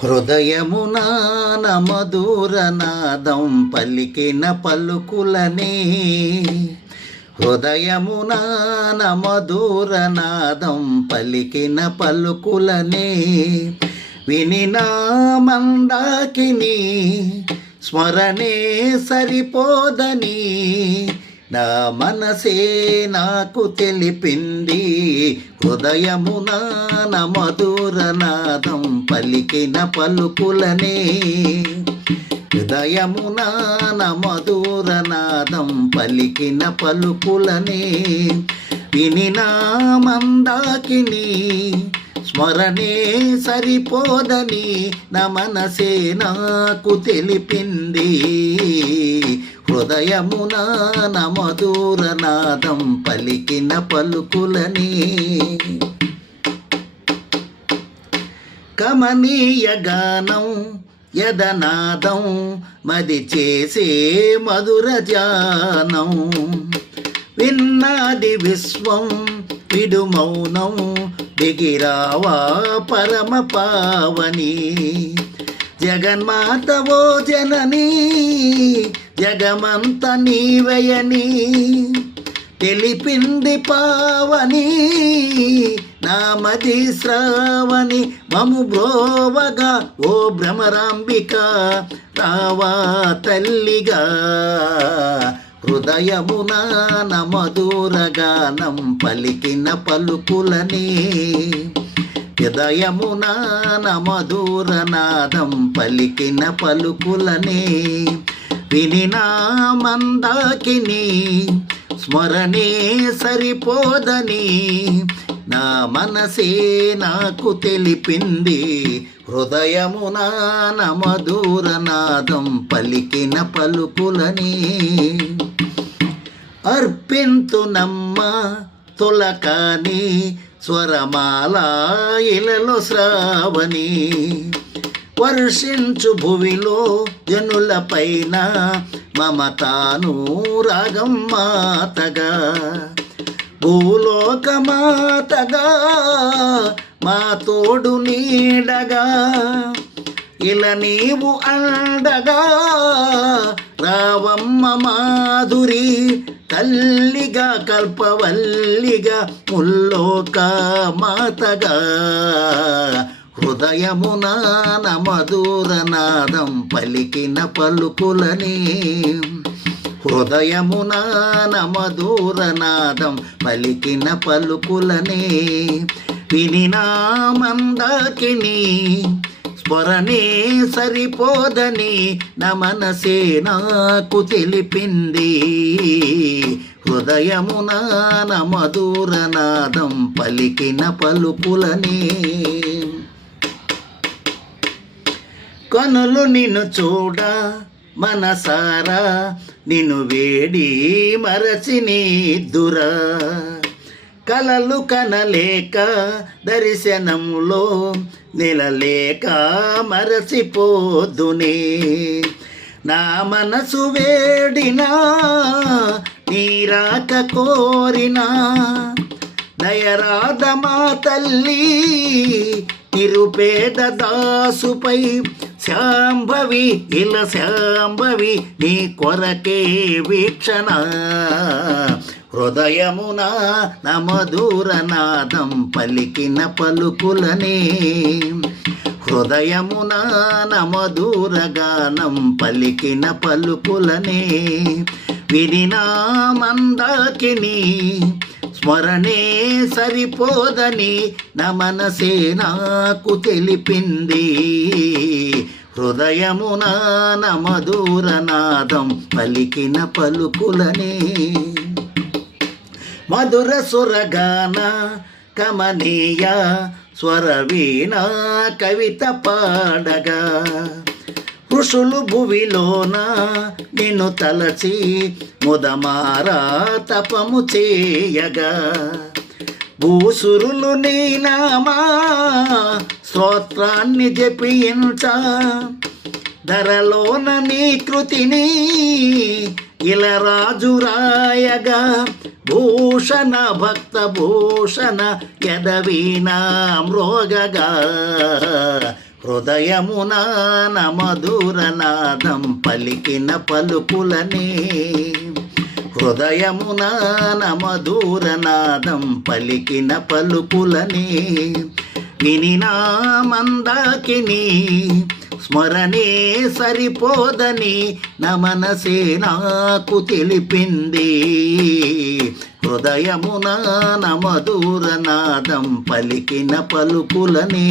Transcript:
హృదయమున మధురనాదం పలికిన పలుకులనే హృదయమున మధురనాదం పలికిన పలుకులనే వినినా మందాకిని స్మరణే సరిపోదని నా మనసే నాకు తెలిపింది. హృదయమున మధురనాదం పలికిన పలుకులనే హృదయమున మధురనాదం పలికిన పలుకులనే వినినా మందాకిని స్మరణే సరిపోదని నా మనసే నాకు తెలిపింది. హృదయమున మధురనాదం పలికిన పలుకులని కమనీయ గానం యదనాదం మది చేసే మధుర జానం విన్నాది విశ్వం విడు మౌనం దిగిరావా పరమ పావని జగన్మాతవో జనని జగమంత నీవయని తెలిపింది పావని నామది శ్రావణి మము బ్రోవగా ఓ భ్రమరాంబిక రావా తల్లిగా. హృదయమున మధురగానం పలికిన పలుకులని హృదయమున మధురనాదం పలికిన పలుకులనే వినినా మందాకిని స్మరణే సరిపోదని నా మనసే నాకు తెలిపింది. హృదయమున మధురనాదం పలికిన పలుకులని అర్పింతునమ్మ తొలకాని స్వరమాల ఇలలో శ్రావణి వర్షించు భువిలో జనుల పైన మమతాను రాగం మాతగా భూలోకమాతగా మా తోడు నీడగా ఇలా నీవు అండగా రావమ్మ మాధురి తల్లిగా కల్పవల్లిగా ముల్లోక మాతగా. హృదయమున మధురనాదం పలికిన పలుకులని హృదయమున మధురనాదం పలికిన పలుకులనే వినినా మందాకిని స్మరణే సరిపోదని నా మనసే నాకు తెలిపింది. హృదయమున మధురనాదం పలికిన పలుకులని కనులు నిన్ను చూడ మనసారా నిన్ను వేడి మరచి నిద్దురా కలలు కనలేక దర్శనంలో నిలలేక మరచిపోదునే నా మనసు వేడినా నీరాక కోరినా దయరాధ మా తల్లి నిరుపేద దాసుపై శాంభవి ఇలా శాంభవి నీ కొరకే వీక్షణ. హృదయమున మధురనాదం పలికిన పలుకులనే హృదయమున మధురగానం పలికిన పలుకులనే వినినా మందాకిని స్మరణే సరిపోదని నా మనసే నాకు తెలిపింది. హృదయమున మధురనాదం పలికిన పలుకులనే మధుర సురగాన కమనీయ స్వరవీణ కవిత పాడగా ఋషులు భువిలోన నిన్ను తలచి ముదమారా తపము చేయగా భూసురులు నీ నామా స్తోత్రాన్ని జపించ ధరలోన నీ కృతిని ఇలా రాజు రాయగా భూషణ భక్త భూషణ యదవీనా మ్రోగగా హృదయమున మధురనాదం పలికిన పలుకులనే, హృదయమున మధురనాదం పలికిన పలుకులనే, వినినా మందాకిని స్మరణే సరిపోదని నా మనసే నాకు తెలిపింది. హృదయమున మధురనాదం పలికిన పలుకులనే.